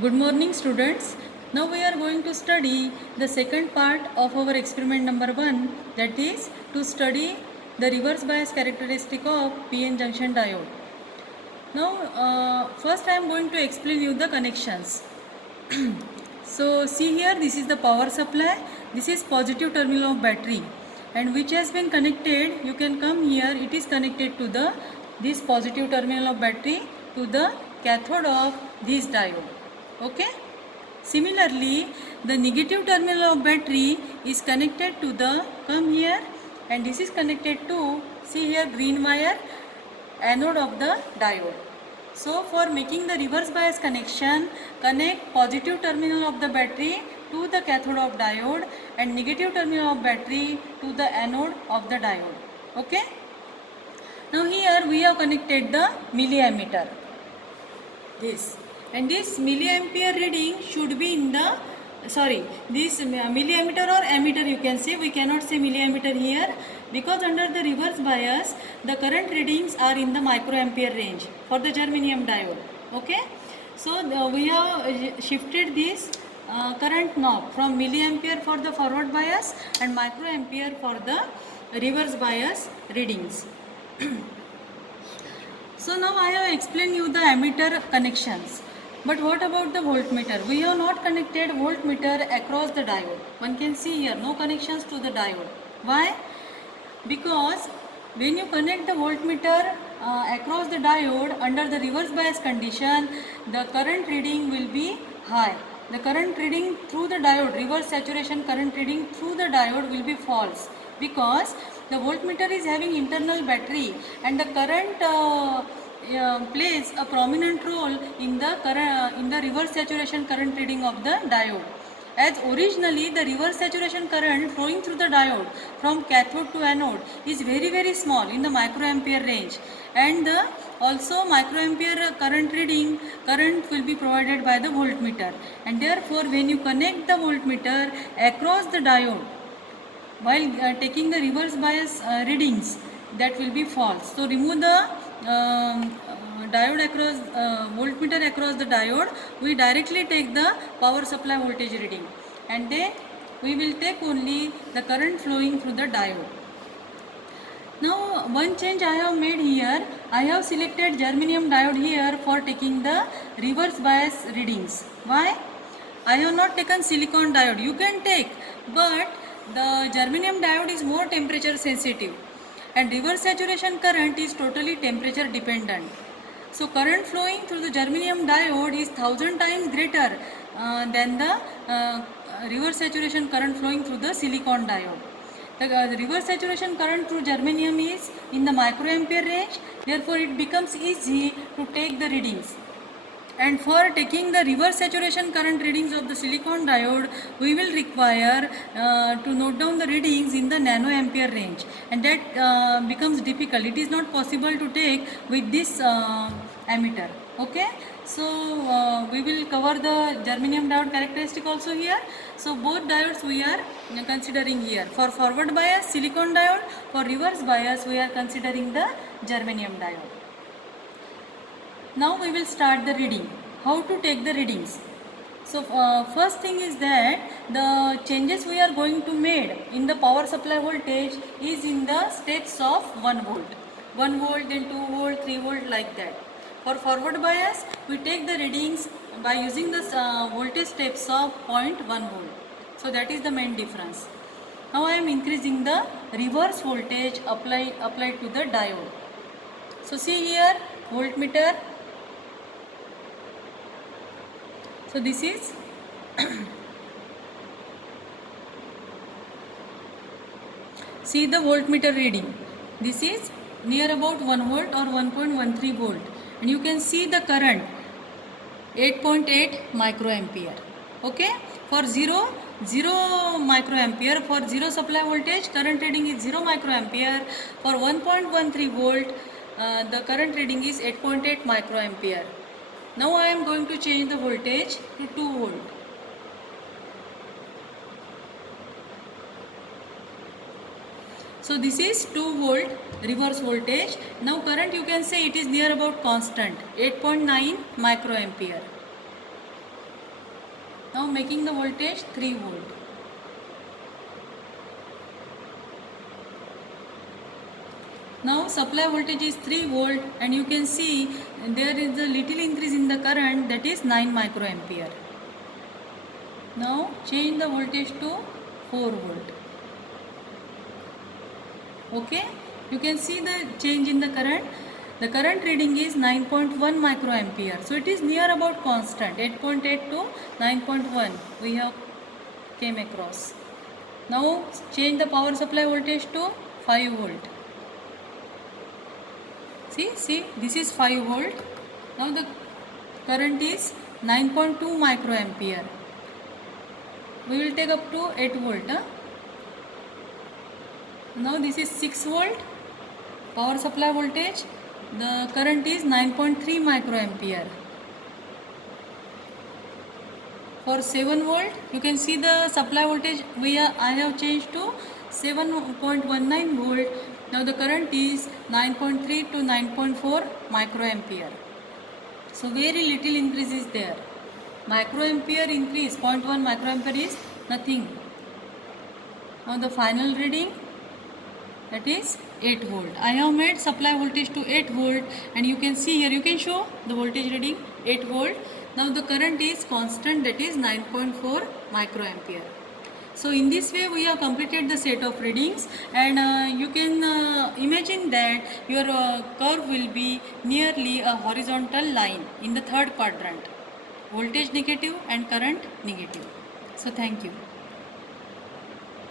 Good morning students. Now we are going to study the second part of our experiment number 1, that is to study the reverse bias characteristic of PN junction diode. Now first I am going to explain you the connections. So see here, this is the power supply, this is positive terminal of battery, and which has been connected, you can come here, it is connected to the this positive terminal of battery to the cathode of this diode. Okay. Similarly, the negative terminal of battery is connected to the, come here, and this is connected to, see here, green wire, anode of the diode. So for making the reverse bias connection, connect positive terminal of the battery to the cathode of diode and negative terminal of battery to the anode of the diode. Okay. Now here we have connected the milliammeter. This, and this milliampere reading should be in the, this milliammeter or ammeter you can say, we cannot say milliammeter here because under the reverse bias the current readings are in the microampere range for the germanium diode. Okay. So we have shifted this current knob from milliampere for the forward bias and microampere for the reverse bias readings. So now I have explained you the ammeter connections. But what about the voltmeter? We have not connected voltmeter across the diode. One can see here no connections to the diode. Why? Because when you connect the voltmeter across the diode under the reverse bias condition, the current reading will be high. The current reading through the diode, reverse saturation current reading through the diode will be false because the voltmeter is having internal battery and the current plays a prominent role in the reverse saturation current reading of the diode. As originally the reverse saturation current flowing through the diode from cathode to anode is very small in the microampere range, and also microampere current will be provided by the voltmeter, and therefore when you connect the voltmeter across the diode while taking the reverse bias readings, that will be false. So remove the diode across voltmeter across the diode, we directly take the power supply voltage reading, and then we will take only the current flowing through the diode. Now one change I have made here, I have selected germanium diode here for taking the reverse bias readings. Why? I have not taken silicon diode. You can take, but the germanium diode is more temperature sensitive and reverse saturation current is totally temperature dependent. So current flowing through the germanium diode is 1000 times greater than the reverse saturation current flowing through the silicon diode. The reverse saturation current through germanium is in the microampere range, therefore it becomes easy to take the readings. And for taking the reverse saturation current readings of the silicon diode, we will require to note down the readings in the nanoampere range, and that becomes difficult. It is not possible to take with this ammeter. Okay. So we will cover the germanium diode characteristic also here. So both diodes we are considering here. For forward bias silicon diode, for reverse bias we are considering the germanium diode. Now we will start the reading. How to take the readings? So first thing is that the changes we are going to make in the power supply voltage is in the steps of 1 volt. 1 volt, then 2 volt, 3 volt, like that. For forward bias, we take the readings by using the voltage steps of 0.1 volt. So that is the main difference. Now I am increasing the reverse voltage applied to the diode. So see here, voltmeter. So this is see the voltmeter reading. This is near about 1 volt or 1.13 volt, and you can see the current 8.8 microampere. Okay. For 0 microampere, for 0 supply voltage current reading is 0 microampere. For 1.13 volt the current reading is 8.8 microampere. Now I am going to change the voltage to 2 volt. So this is 2 volt reverse voltage. Now current you can say it is near about constant 8.9 microampere. Now making the voltage 3 volt. Now supply voltage is 3 volt, and you can see there is a little increase in the current, that is 9 microampere. Now change the voltage to 4 volt. Okay, you can see the change in the current. The current reading is 9.1 microampere. So it is near about constant, 8.8 to 9.1 we have came across. Now change the power supply voltage to 5 volt. See, this is 5 volt. Now the current is 9.2 microampere. We will take up to 8 volt. Now this is 6 volt power supply voltage. The current is 9.3 microampere. For 7 volt, you can see the supply voltage I have changed to 7.19 volt. Now the current is 9.3 to 9.4 microampere. So very little increase is there. Microampere increase, 0.1 microampere is nothing. Now the final reading, that is 8 volt. I have made supply voltage to 8 volt, and you can see here, you can show the voltage reading 8 volt. Now the current is constant, that is 9.4 microampere. So in this way we have completed the set of readings, and you can imagine that your curve will be nearly a horizontal line in the third quadrant, voltage negative and current negative. So thank you.